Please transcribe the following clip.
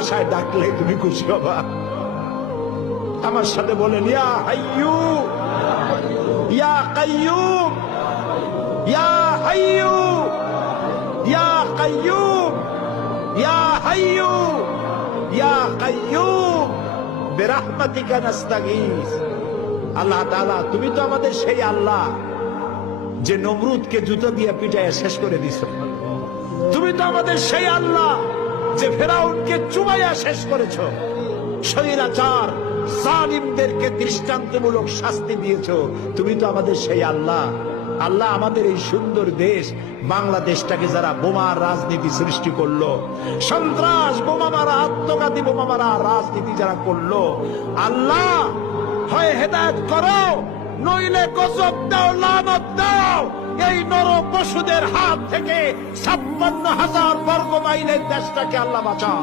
ভাষায় ডাকলে তুমি খুশি হবা। আমার সাথে বলেন, ইয়া হাইয়ু ইয়া কাইয়ুম, ইয়া হাইয়ু ইয়া কাইয়ুম, ইয়া হাইয়ু ইয়া কাইয়ুম বিরহমাতিকা নাস্তাগীস। আল্লাহ তাআলা, তুমি তো আমাদের সেই আল্লাহ যে নমরুদকে জুতো দিয়ে পিটাইয়া শেষ করে দিছো। তুমি তো আমাদের সেই আল্লাহ যে ফেরাউনকে চুবাইয়া শেষ করেছো। স্বৈরাচার জালিমদেরকে দৃষ্টান্তমূলক শাস্তি দিয়েছো। তুমি তো আমাদের সেই আল্লাহ। আল্লাহ, আমাদের এই সুন্দর দেশ বাংলাদেশটাকে যারা বোমার রাজনীতি সৃষ্টি করলো, সন্ত্রাস, বোমা মারা, আত্মঘাতী বোমা মারা রাজনীতি যারা করলো, আল্লাহ হয় হেদায়েত করো, নইলে গজব দাও, লানত দাও। এই নর পশুদের হাত থেকে 56,000 বর্গ মাইলের দেশটাকে আল্লাহ বাঁচাও।